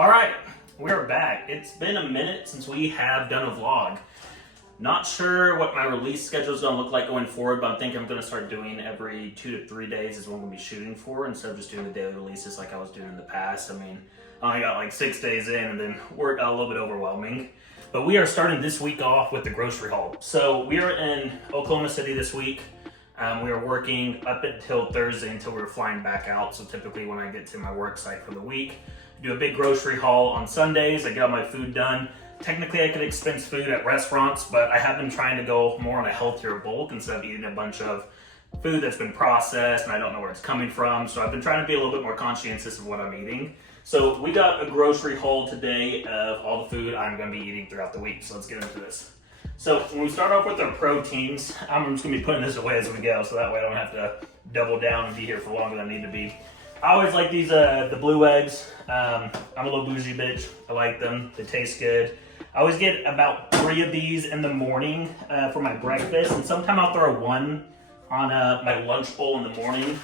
All right, we're back. It's been a minute since we have done a vlog. Not sure what my release schedule is going to look like going forward, but I think I'm going to start doing every 2 to 3 days is what I'm going to be shooting for, instead of just doing the daily releases like I was doing in the past. I mean, I only got like 6 days in, and then work got a little bit overwhelming. But we are starting this week off with the grocery haul. So we are in Oklahoma City this week. We are working up until Thursday until we're flying back out. So typically when I get to my work site for the week, I do a big grocery haul on Sundays. I get all my food done. Technically I could expense food at restaurants, but I have been trying to go more on a healthier bulk instead of eating a bunch of food that's been processed and I don't know where it's coming from. So I've been trying to be a little bit more conscientious of what I'm eating. So we got a grocery haul today of all the food I'm going to be eating throughout the week. So let's get into this. So when we start off with our proteins, I'm just going to be putting this away as we go, so that way I don't have to double down and be here for longer than I need to be. I always like these, the blue eggs. I'm a little bougie bitch. I like them. They taste good. I always get about 3 of these in the morning for my breakfast, and sometimes I'll throw one on my lunch bowl in the morning.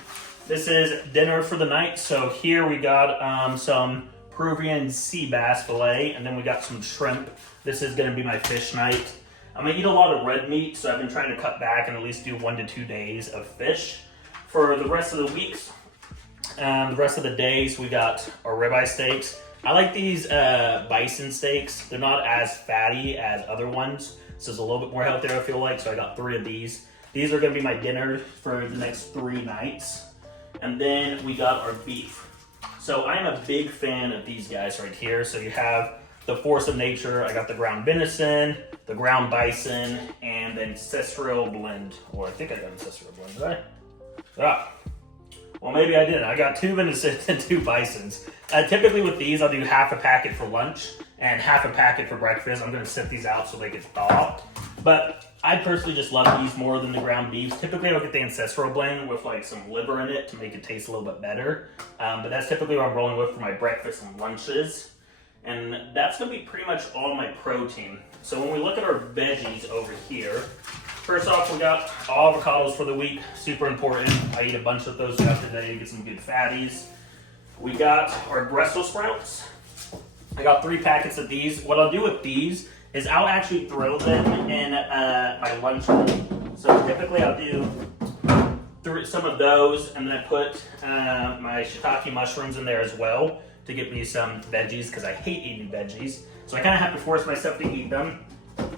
This is dinner for the night. So here we got some Peruvian sea bass fillet, and then we got some shrimp. This is going to be my fish night. I'm going to eat a lot of red meat, so I've been trying to cut back and at least do 1 to 2 days of fish. For the rest of the weeks, the rest of the days, we got our ribeye steaks. I like these bison steaks. They're not as fatty as other ones, so it's a little bit more healthier, I feel like, so I got 3 of these. These are going to be my dinner for the next 3 nights. And then we got our beef. So I'm a big fan of these guys right here. So you have the Force of Nature. I got the ground venison, the ground bison, and the ancestral blend. Or I think I got ancestral blend, did I? Ah. Well, maybe I didn't. I got 2 venison and 2 bisons. Typically with these, I'll do half a packet for lunch and half a packet for breakfast. I'm going to set these out so they get thawed. But I personally just love these more than the ground beef. Typically, I'll get the ancestral blend with like some liver in it to make it taste a little bit better. But that's typically what I'm rolling with for my breakfast and lunches. And that's going to be pretty much all my protein. So when we look at our veggies over here, first off, we got avocados for the week. Super important. I eat a bunch of those throughout the day to get some good fatties. We got our Brussels sprouts. I got 3 packets of these. What I'll do with these is I'll actually throw them in my lunchroom. So typically I'll do some of those, and then I put my shiitake mushrooms in there as well to get me some veggies, because I hate eating veggies. So I kind of have to force myself to eat them.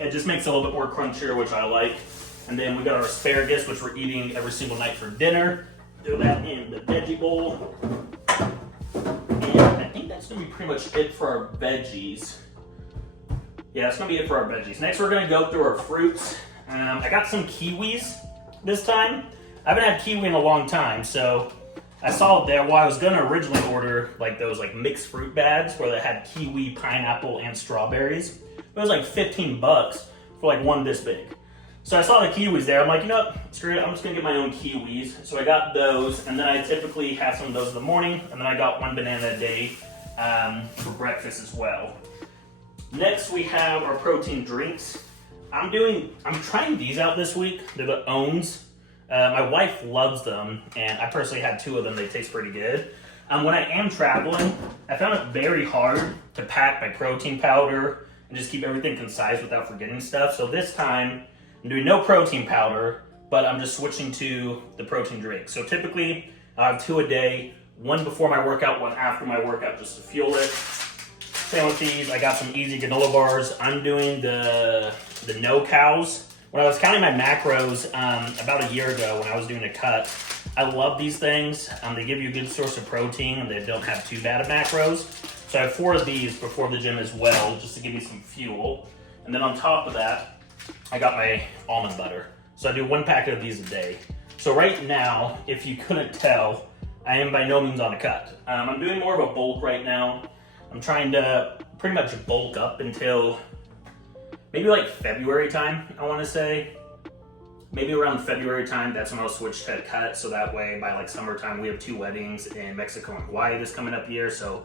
It just makes it a little bit more crunchier, which I like. And then we got our asparagus, which we're eating every single night for dinner. Throw that in the veggie bowl. And I think that's going to be pretty much it for our veggies. Yeah, that's going to be it for our veggies. Next, we're going to go through our fruits. I got some kiwis this time. I haven't had kiwi in a long time, so I saw it there. Well, I was going to originally order like those like mixed fruit bags where they had kiwi, pineapple, and strawberries. It was like 15 bucks for like one this big. So I saw the kiwis there. I'm like, you know what, screw it, I'm just going to get my own kiwis. So I got those, and then I typically have some of those in the morning, and then I got 1 banana a day for breakfast as well. Next, we have our protein drinks. I'm trying these out this week. They're the Owns. My wife loves them, and I personally had 2 of them. They taste pretty good. When I am traveling, I found it very hard to pack my protein powder and just keep everything concise without forgetting stuff. So this time, I'm doing no protein powder, but I'm just switching to the protein drink. So typically, I have 2 a day, 1 before my workout, 1 after my workout, just to fuel it. Same with these. I got some easy granola bars. I'm doing the no cows. When I was counting my macros about a year ago when I was doing a cut, I love these things. They give you a good source of protein, and they don't have too bad of macros. So I have 4 of these before the gym as well, just to give me some fuel. And then on top of that, I got my almond butter. So I do 1 packet of these a day. So right now, if you couldn't tell, I am by no means on a cut. I'm doing more of a bulk right now. I'm trying to pretty much bulk up until maybe like February time, I want to say. Maybe around February time, that's when I'll switch to a cut. So that way, by like summertime, we have 2 weddings in Mexico and Hawaii this coming up year. So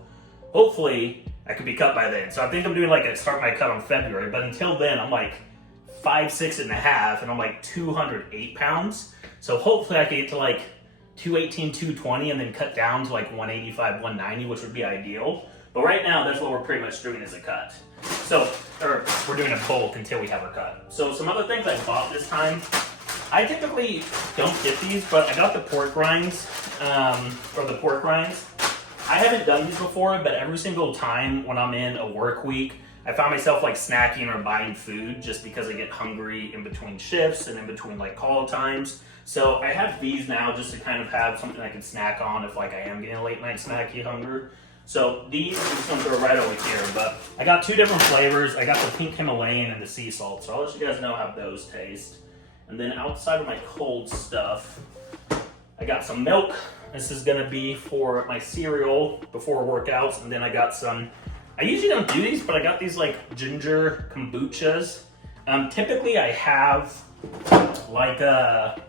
hopefully I could be cut by then. So I think I'm doing like start my cut on February. But until then, I'm like 5'6.5", and I'm like 208 pounds. So hopefully I can get to like 218, 220, and then cut down to like 185, 190, which would be ideal. But right now, that's what we're pretty much doing as a cut. So, or we're doing a bulk until we have our cut. So some other things I bought this time, I typically don't get these, but I got the pork rinds, or the pork rinds. I haven't done these before, but every single time when I'm in a work week, I found myself like snacking or buying food just because I get hungry in between shifts and in between like call times. So I have these now just to kind of have something I can snack on if like I am getting a late night snacky hunger. So these are just gonna go right over here, but I got two different flavors. I got the pink Himalayan and the sea salt, so I'll let you guys know how those taste. And then outside of my cold stuff, I got some milk. This is gonna be for my cereal before workouts, and then I got some, I usually don't do these, but I got these like ginger kombuchas. Typically I have like a,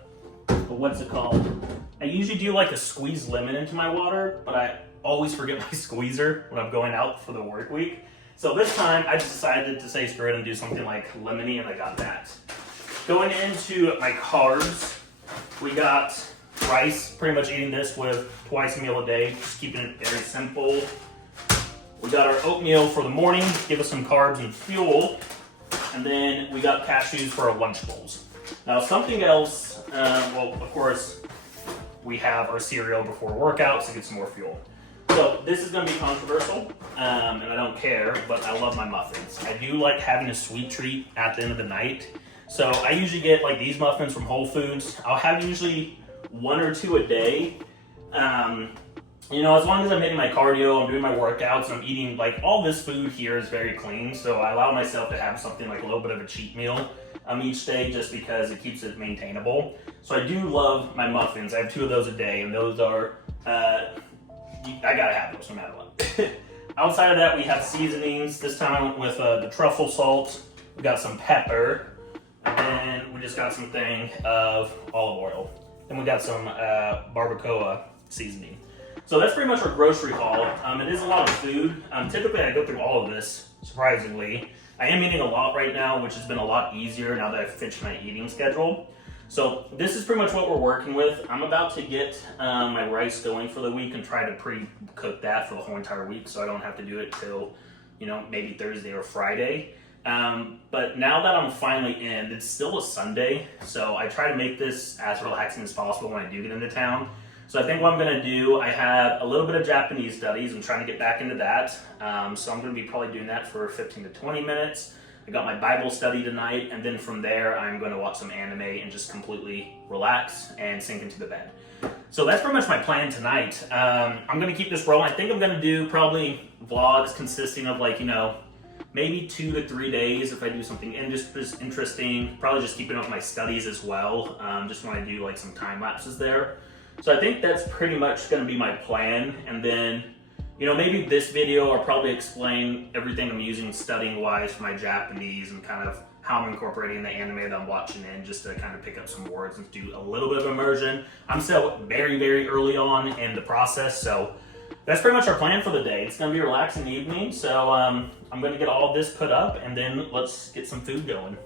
what's it called? I usually do like a squeeze lemon into my water, but I always forget my squeezer when I'm going out for the work week. So this time I just decided to say screw it and do something like lemony, and I got that. Going into my carbs, we got rice, pretty much eating this with twice a meal a day, just keeping it very simple. We got our oatmeal for the morning, give us some carbs and fuel. And then we got cashews for our lunch bowls. Now something else, well, of course, we have our cereal before workouts to get some more fuel. So this is gonna be controversial, and I don't care, but I love my muffins. I do like having a sweet treat at the end of the night. So I usually get like these muffins from Whole Foods. I'll have usually 1 or 2 a day. You know, as long as I'm hitting my cardio, I'm doing my workouts, I'm eating, like all this food here is very clean. So I allow myself to have something like a little bit of a cheat meal each day just because it keeps it maintainable. So I do love my muffins. I have 2 of those a day, and those are, I gotta have those no matter what. Outside of that, we have seasonings. This time I went with the truffle salt. We got some pepper, and then we just got something of olive oil. Then we got some barbacoa seasoning. So that's pretty much our grocery haul. It is a lot of food. Typically I go through all of this, surprisingly. I am eating a lot right now, which has been a lot easier now that I've finished my eating schedule. So this is pretty much what we're working with. I'm about to get my rice going for the week and try to pre-cook that for the whole entire week so I don't have to do it till, you know, maybe Thursday or Friday. But now that I'm finally in, it's still a Sunday, so I try to make this as relaxing as possible when I do get into town. So I think what I'm gonna do, I have a little bit of Japanese studies. I'm trying to get back into that. So I'm gonna be probably doing that for 15 to 20 minutes. I got my Bible study tonight, and then from there, I'm gonna watch some anime and just completely relax and sink into the bed. So that's pretty much my plan tonight. I'm gonna keep this rolling. I think I'm gonna do probably vlogs consisting of like, you know, maybe 2 to 3 days if I do something interesting. Probably just keeping up my studies as well, just when I do like some time lapses there. So I think that's pretty much gonna be my plan. And then, you know, maybe this video I'll probably explain everything I'm using studying wise for my Japanese and kind of how I'm incorporating the anime that I'm watching in just to kind of pick up some words and do a little bit of immersion. I'm still very, very early on in the process, so that's pretty much our plan for the day. It's gonna be a relaxing evening, so I'm gonna get all this put up and then let's get some food going.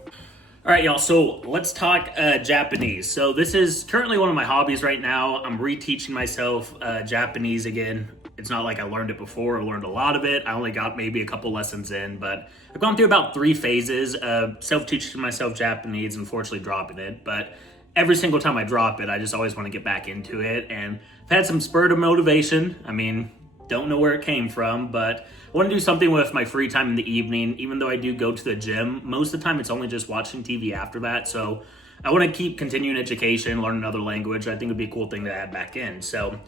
All right, y'all, so let's talk Japanese. So this is currently one of my hobbies right now. I'm reteaching myself Japanese again. It's not like I learned it before. I learned a lot of it. I only got maybe a couple lessons in, but I've gone through about 3 phases of self-teaching myself Japanese, unfortunately dropping it. But every single time I drop it, I just always want to get back into it. And I've had some spurt of motivation. I mean, don't know where it came from, but I want to do something with my free time in the evening. Even though I do go to the gym, most of the time it's only just watching TV after that. So I want to keep continuing education, learn another language. I think it'd be a cool thing to add back in. So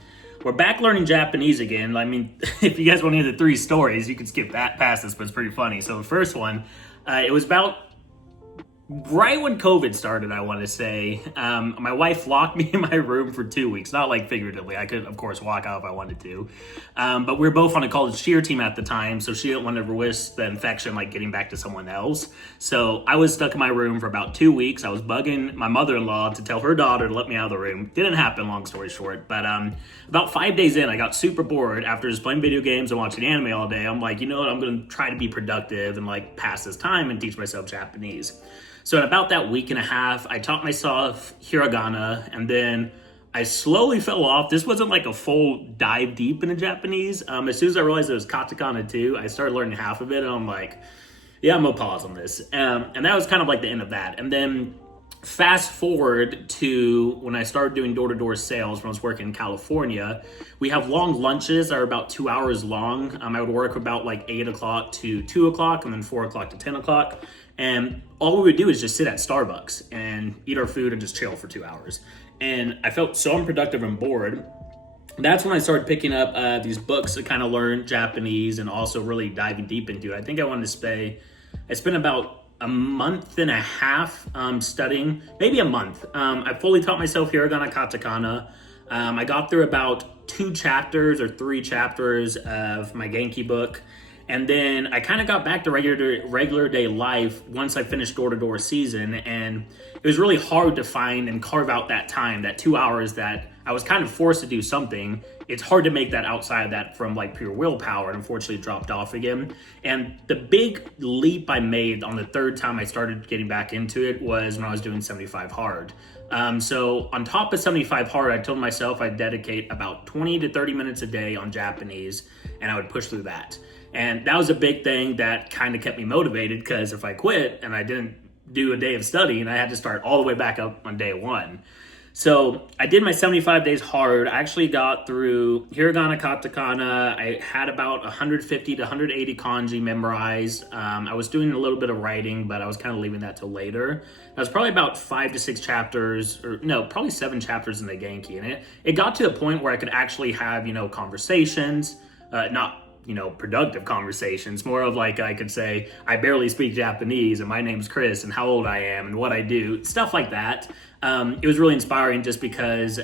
we're back learning Japanese again. I mean, if you guys want to hear the 3 stories, you can skip that past this, but it's pretty funny. So the first one, it was about right when COVID started, I want to say. My wife locked me in my room for 2 weeks. Not like figuratively. I could, of course, walk out if I wanted to. But we were both on a college cheer team at the time, so she didn't want to risk the infection, like getting back to someone else. So I was stuck in my room for about 2 weeks. I was bugging my mother-in-law to tell her daughter to let me out of the room. Didn't happen, long story short. But about 5 days in, I got super bored after just playing video games and watching anime all day. I'm like, you know what? I'm going to try to be productive and like pass this time and teach myself Japanese. So in about that week and a half, I taught myself hiragana, and then I slowly fell off. This wasn't like a full dive deep into Japanese. As soon as I realized it was katakana too, I started learning half of it, and I'm like, yeah, I'm gonna pause on this. And that was kind of like the end of that. And then fast forward to when I started doing door-to-door sales when I was working in California. We have long lunches that are about 2 hours long. I would work about like 8 o'clock to 2 o'clock and then 4 o'clock to 10 o'clock. And all we would do is just sit at Starbucks and eat our food and just chill for 2 hours. And I felt so unproductive and bored. That's when I started picking up these books to kind of learn Japanese and also really diving deep into it. I think I spent about a month and a half studying, maybe a month. I fully taught myself hiragana, katakana. I got through about 2 chapters or 3 chapters of my Genki book. And then I kind of got back to regular day life once I finished door-to-door season. And it was really hard to find and carve out that time, that 2 hours that I was kind of forced to do something. It's hard to make that outside of that from like pure willpower, and unfortunately it dropped off again. And the big leap I made on the 3rd time I started getting back into it was when I was doing 75 hard. So on top of 75 hard, I told myself I'd dedicate about 20 to 30 minutes a day on Japanese, and I would push through that. And that was a big thing that kind of kept me motivated, because if I quit and I didn't do a day of studying, I had to start all the way back up on day 1. So I did my 75 days hard. I actually got through hiragana, katakana. I had about 150 to 180 kanji memorized. I was doing a little bit of writing, but I was kind of leaving that till later. I was probably about 5 to 6 chapters, or no, probably 7 chapters in the Genki. And it got to the point where I could actually have, conversations, not productive conversations, more of like I could say, I barely speak Japanese and my name's Chris and how old I am and what I do, stuff like that. It was really inspiring just because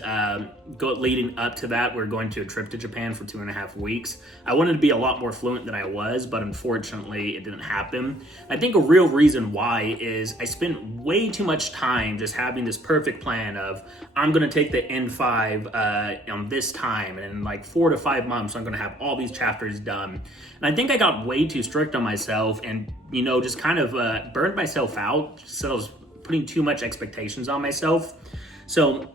leading up to that, we're going to a trip to Japan for 2.5 weeks. I wanted to be a lot more fluent than I was, but unfortunately it didn't happen. I think a real reason why is I spent way too much time just having this perfect plan of I'm going to take the N5 on this time, and in like 4 to 5 months I'm going to have all these chapters done. And I think I got way too strict on myself and just kind of burned myself out. So I was putting too much expectations on myself. So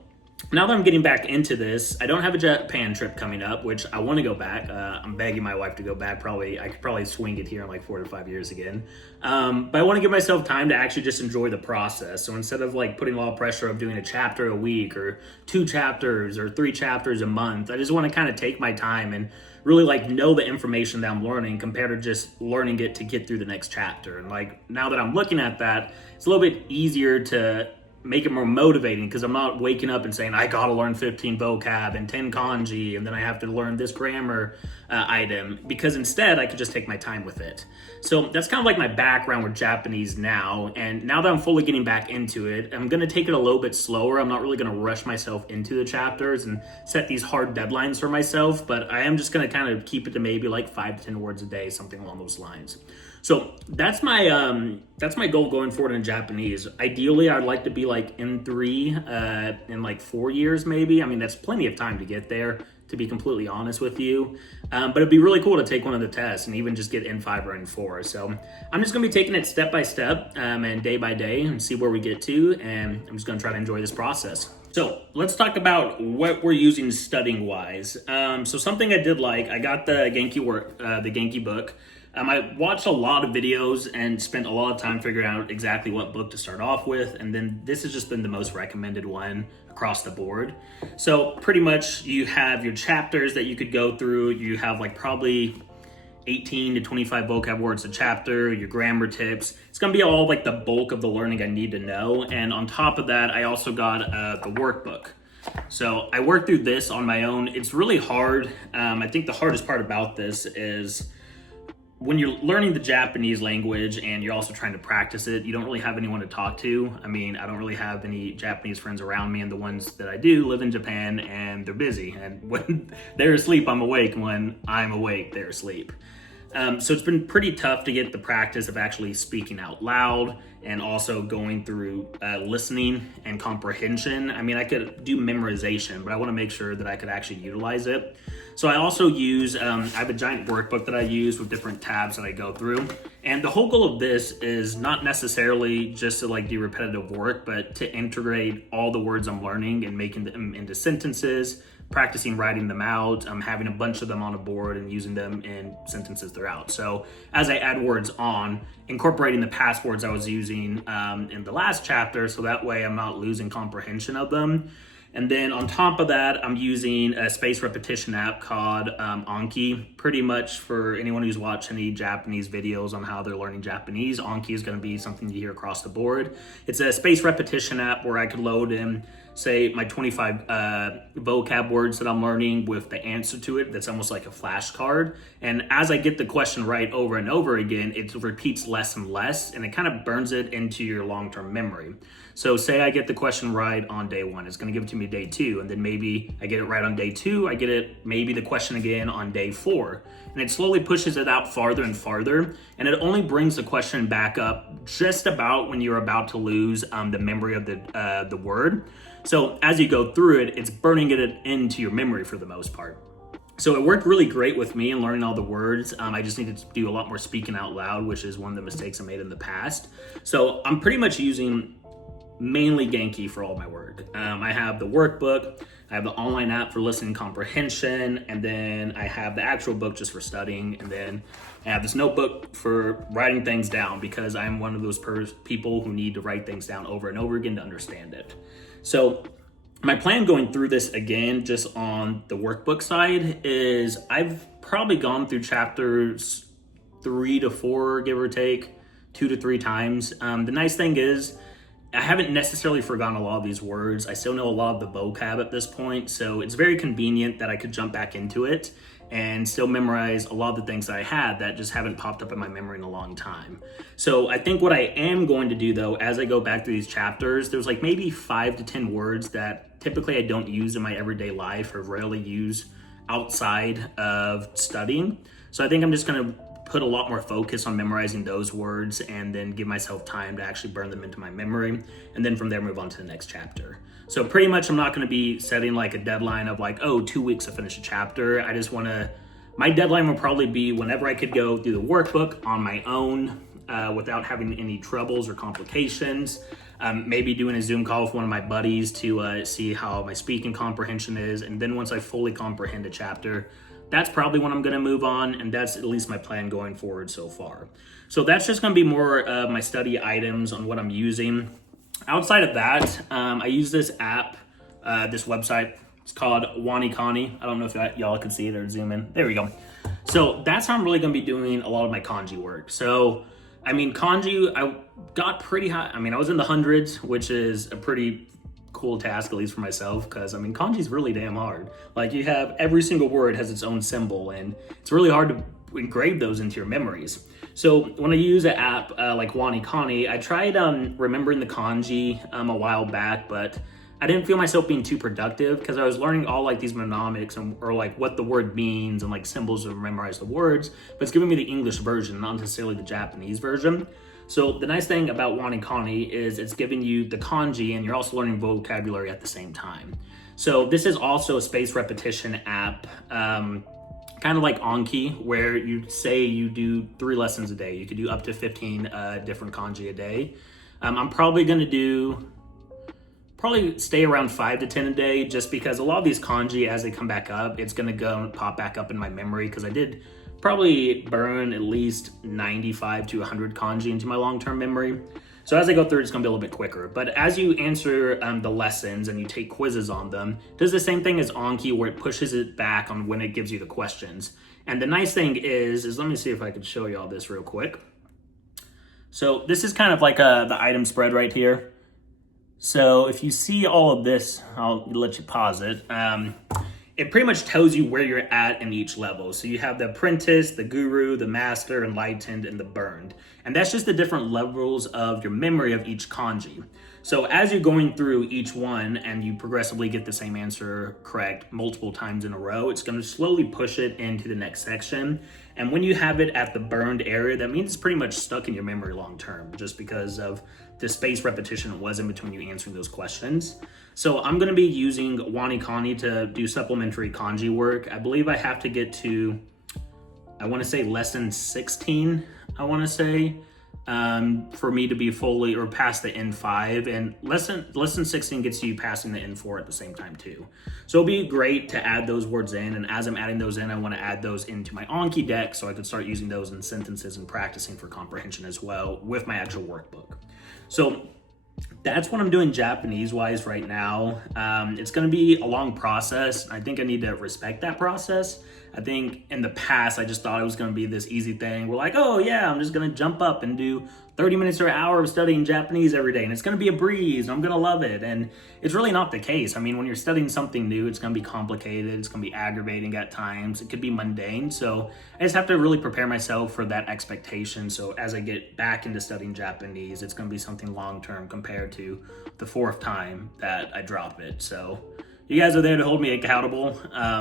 now that I'm getting back into this, I don't have a Japan trip coming up, which I want to go back. I'm begging my wife to go back. I could probably swing it here in like 4 to 5 years again. But I want to give myself time to actually just enjoy the process. So instead of like putting a lot of pressure of doing a chapter a week or 2 chapters or 3 chapters a month, I just want to kind of take my time and really like know the information that I'm learning compared to just learning it to get through the next chapter. And like now that I'm looking at that, it's a little bit easier to make it more motivating, because I'm not waking up and saying I gotta learn 15 vocab and 10 kanji and then I have to learn this grammar item, because instead I could just take my time with it. So that's kind of like my background with Japanese now, and now that I'm fully getting back into it, I'm gonna take it a little bit slower. I'm not really gonna rush myself into the chapters and set these hard deadlines for myself, but I am just gonna kind of keep it to maybe like 5 to 10 words a day, something along those lines. So that's my goal going forward in Japanese. Ideally, I'd like to be like N3 in like 4 years maybe. I mean, that's plenty of time to get there, to be completely honest with you. But it'd be really cool to take one of the tests and even just get N5 or N4. So I'm just going to be taking it step by step and day by day and see where we get to. And I'm just going to try to enjoy this process. So let's talk about what we're using studying wise. So something I did I got the Genki book. I watched a lot of videos and spent a lot of time figuring out exactly what book to start off with, and then this has just been the most recommended one across the board. So pretty much you have your chapters that you could go through. You have like probably 18 to 25 vocab words a chapter, your grammar tips. It's gonna be all like the bulk of the learning I need to know. And on top of that, I also got the workbook. So I worked through this on my own. It's really hard. I think the hardest part about this is when you're learning the Japanese language and you're also trying to practice it, you don't really have anyone to talk to. I mean, I don't really have any Japanese friends around me, and the ones that I do live in Japan and they're busy. And when they're asleep, I'm awake. When I'm awake, they're asleep. So it's been pretty tough to get the practice of actually speaking out loud and also going through listening and comprehension. I mean, I could do memorization, but I want to make sure that I could actually utilize it. So I also use, I have a giant workbook that I use with different tabs that I go through. And the whole goal of this is not necessarily just to like do repetitive work, but to integrate all the words I'm learning and making them into sentences, practicing writing them out, having a bunch of them on a board and using them in sentences throughout. So as I add words on, incorporating the past words I was using in the last chapter, so that way I'm not losing comprehension of them. And then on top of that, I'm using a spaced repetition app called Anki. Pretty much for anyone who's watched any Japanese videos on how they're learning Japanese, Anki is going to be something you hear across the board. It's a spaced repetition app where I could load in, say, my 25 vocab words that I'm learning with the answer to it. That's almost like a flashcard. And as I get the question right over and over again, it repeats less and less, and it kind of burns it into your long-term memory. So say I get the question right on day 1, it's going to give it to me day 2, and then maybe I get it right on day 2, I get it maybe the question again on day 4, and it slowly pushes it out farther and farther, and it only brings the question back up just about when you're about to lose the memory of the word. So as you go through it, it's burning it into your memory for the most part. So it worked really great with me in learning all the words. I just needed to do a lot more speaking out loud, which is one of the mistakes I made in the past. So I'm pretty much using mainly Genki for all my work. I have the workbook, I have the online app for listening comprehension, and then I have the actual book just for studying, and then I have this notebook for writing things down because I'm one of those people who need to write things down over and over again to understand it. So my plan going through this again, just on the workbook side, is I've probably gone through chapters 3 to 4, give or take, 2 to 3 times. The nice thing is, I haven't necessarily forgotten a lot of these words. I still know a lot of the vocab at this point, so it's very convenient that I could jump back into it and still memorize a lot of the things that I had that just haven't popped up in my memory in a long time. So I think what I am going to do though, as I go back through these chapters, there's like maybe 5 to 10 words that typically I don't use in my everyday life or rarely use outside of studying. So I think I'm just gonna put a lot more focus on memorizing those words and then give myself time to actually burn them into my memory, and then from there move on to the next chapter. So pretty much I'm not going to be setting like a deadline of like, 2 weeks to finish a chapter. I just want to, my deadline will probably be whenever I could go through the workbook on my own without having any troubles or complications. Maybe doing a Zoom call with one of my buddies to see how my speaking comprehension is, and then once I fully comprehend a chapter, that's probably when I'm going to move on, and that's at least my plan going forward so far. So that's just going to be more of my study items on what I'm using. Outside of that, I use this app, this website. It's called WaniKani. I don't know if y'all can see it or zoom in. There we go. So that's how I'm really going to be doing a lot of my kanji work. So, I mean, kanji, I got pretty high. I mean, I was in the hundreds, which is a pretty cool task, at least for myself, because I mean kanji is really damn hard. Like, you have every single word has its own symbol, and it's really hard to engrave those into your memories. So when I use an app like WaniKani, I tried remembering the kanji a while back, but I didn't feel myself being too productive because I was learning all like these mnemonics or like what the word means and like symbols to memorize the words, but it's giving me the English version, not necessarily the Japanese version. So the nice thing about WaniKani is it's giving you the kanji and you're also learning vocabulary at the same time. So this is also a spaced repetition app, kind of like Anki, where you say you do 3 lessons a day. You could do up to 15 different kanji a day. I'm probably going to stay around 5 to 10 a day, just because a lot of these kanji, as they come back up, it's going to go and pop back up in my memory, because I did probably burn at least 95 to 100 kanji into my long-term memory. So as I go through, it's gonna be a little bit quicker. But as you answer the lessons and you take quizzes on them, it does the same thing as Anki, where it pushes it back on when it gives you the questions. And the nice thing is let me see if I can show you all this real quick. So this is kind of like the item spread right here. So if you see all of this, I'll let you pause it. It pretty much tells you where you're at in each level. So you have the apprentice, the guru, the master, enlightened, and the burned. And that's just the different levels of your memory of each kanji. So as you're going through each one and you progressively get the same answer correct multiple times in a row, it's going to slowly push it into the next section. And when you have it at the burned area, that means it's pretty much stuck in your memory long term, just because of the spaced repetition it was in between you answering those questions. So I'm going to be using Wanikani to do supplementary kanji work. I believe I have to get to, I want to say lesson 16, I want to say, for me to be fully or past the N5, and lesson 16 gets you passing the N4 at the same time too. So it'll be great to add those words in, and as I'm adding those in, I want to add those into my Anki deck so I could start using those in sentences and practicing for comprehension as well with my actual workbook. So that's what I'm doing Japanese wise right now. It's going to be a long process. I think I need to respect that process. I think in the past, I just thought it was going to be this easy thing. We're like, oh yeah, I'm just going to jump up and do 30 minutes or an hour of studying Japanese every day, and it's going to be a breeze. I'm going to love it. And it's really not the case. I mean, when you're studying something new, it's going to be complicated. It's going to be aggravating at times. It could be mundane. So I just have to really prepare myself for that expectation. So as I get back into studying Japanese, it's going to be something long-term compared to the 4th time that I drop it. So you guys are there to hold me accountable,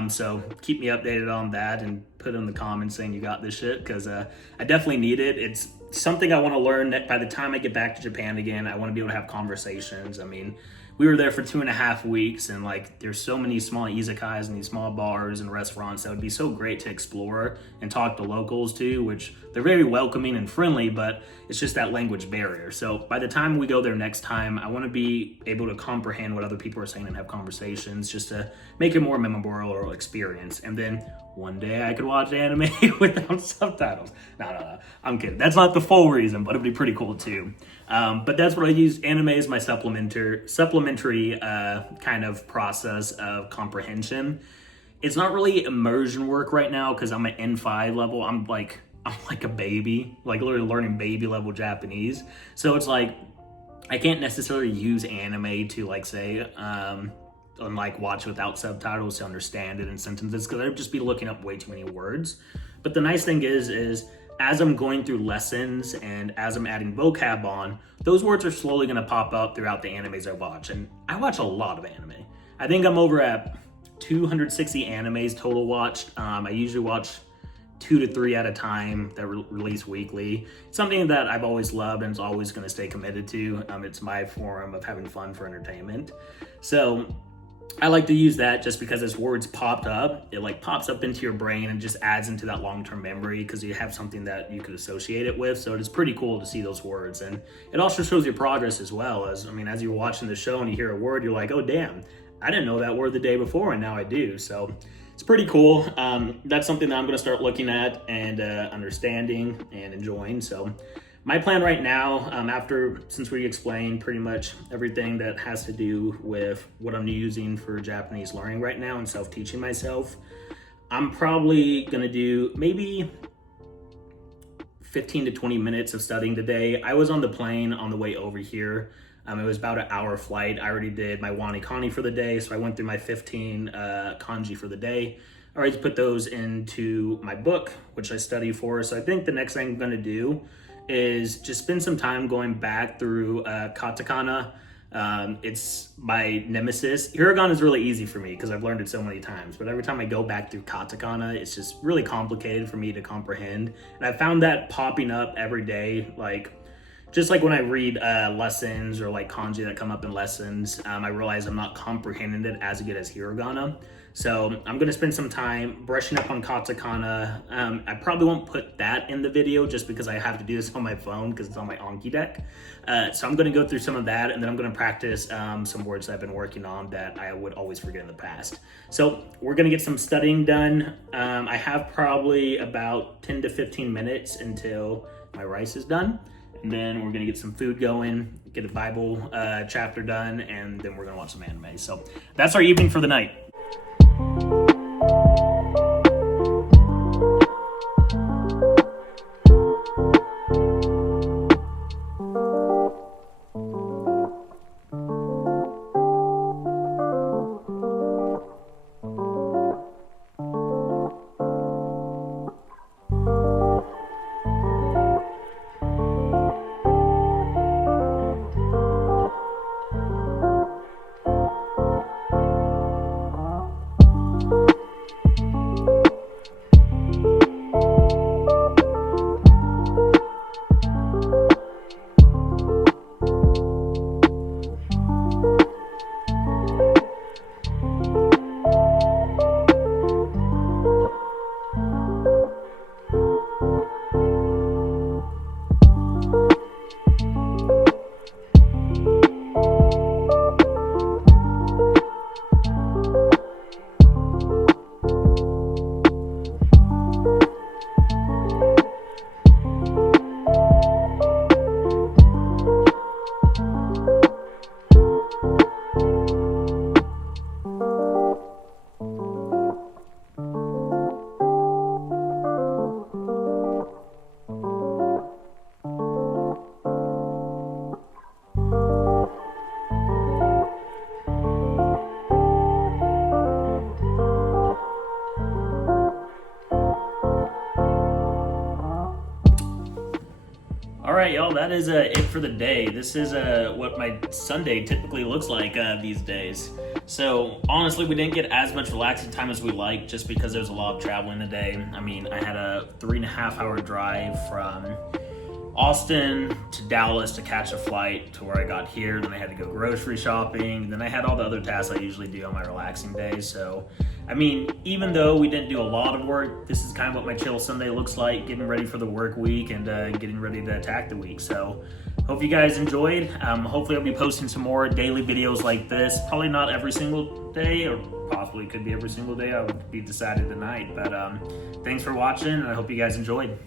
so keep me updated on that and put in the comments saying you got this shit, because I definitely need it. It's something I want to learn that by the time I get back to Japan again, I want to be able to have conversations. I mean, we were there for 2.5 weeks, and like there's so many small izakayas and these small bars and restaurants that would be so great to explore and talk to locals to, which they're very welcoming and friendly, but it's just that language barrier. So by the time we go there next time, I want to be able to comprehend what other people are saying and have conversations just to make it more memorable experience. And then one day I could watch anime without subtitles. No, I'm kidding. That's not the full reason, but it'd be pretty cool too. But that's what I use. Anime is my supplementary kind of process of comprehension. It's not really immersion work right now because I'm at N5 level. I'm like a baby, like literally learning baby level Japanese. So it's like I can't necessarily use anime to like say and like watch without subtitles to understand it in sentences, because I'd just be looking up way too many words. But the nice thing is as I'm going through lessons and as I'm adding vocab on, those words are slowly going to pop up throughout the animes I watch. And I watch a lot of anime. I think I'm over at 260 animes total watched. I usually watch 2 to 3 at a time that release weekly. It's something that I've always loved and is always going to stay committed to. It's my form of having fun for entertainment. So I like to use that just because as words popped up, it like pops up into your brain and just adds into that long-term memory because you have something that you could associate it with. So it is pretty cool to see those words. And it also shows your progress as well. As you're watching the show and you hear a word, you're like, oh damn, I didn't know that word the day before and now I do. So it's pretty cool. That's something that I'm going to start looking at and understanding and enjoying. So my plan right now, since we explained pretty much everything that has to do with what I'm using for Japanese learning right now and self-teaching myself, I'm probably going to do maybe 15 to 20 minutes of studying today. I was on the plane on the way over here. It was about an hour flight. I already did my Wanikani for the day, so I went through my 15 kanji for the day. I already put those into my book, which I study for. So I think the next thing I'm going to do is just spend some time going back through katakana. It's my nemesis. Hiragana is really easy for me because I've learned it so many times, but every time I go back through katakana, it's just really complicated for me to comprehend. And I found that popping up every day, just like when I read lessons or like kanji that come up in lessons, I realize I'm not comprehending it as good as hiragana. So I'm gonna spend some time brushing up on katakana. I probably won't put that in the video just because I have to do this on my phone because it's on my Anki deck. So I'm gonna go through some of that and then I'm gonna practice some words that I've been working on that I would always forget in the past. So we're gonna get some studying done. I have probably about 10 to 15 minutes until my rice is done. And then we're gonna get some food going, get a Bible chapter done, and then we're gonna watch some anime. So that's our evening for the night. right, y'all, that is it for the day. This is what my Sunday typically looks like these days. So honestly, we didn't get as much relaxing time as we like, just because there was a lot of traveling today. I mean, I had a 3.5-hour drive from Austin to Dallas to catch a flight to where I got here. Then I had to go grocery shopping. Then I had all the other tasks I usually do on my relaxing days. So, I mean, even though we didn't do a lot of work, this is kind of what my chill Sunday looks like, getting ready for the work week and getting ready to attack the week. So, hope you guys enjoyed. Hopefully I'll be posting some more daily videos like this. Probably not every single day, or possibly could be every single day. I would be decided tonight. But thanks for watching, and I hope you guys enjoyed.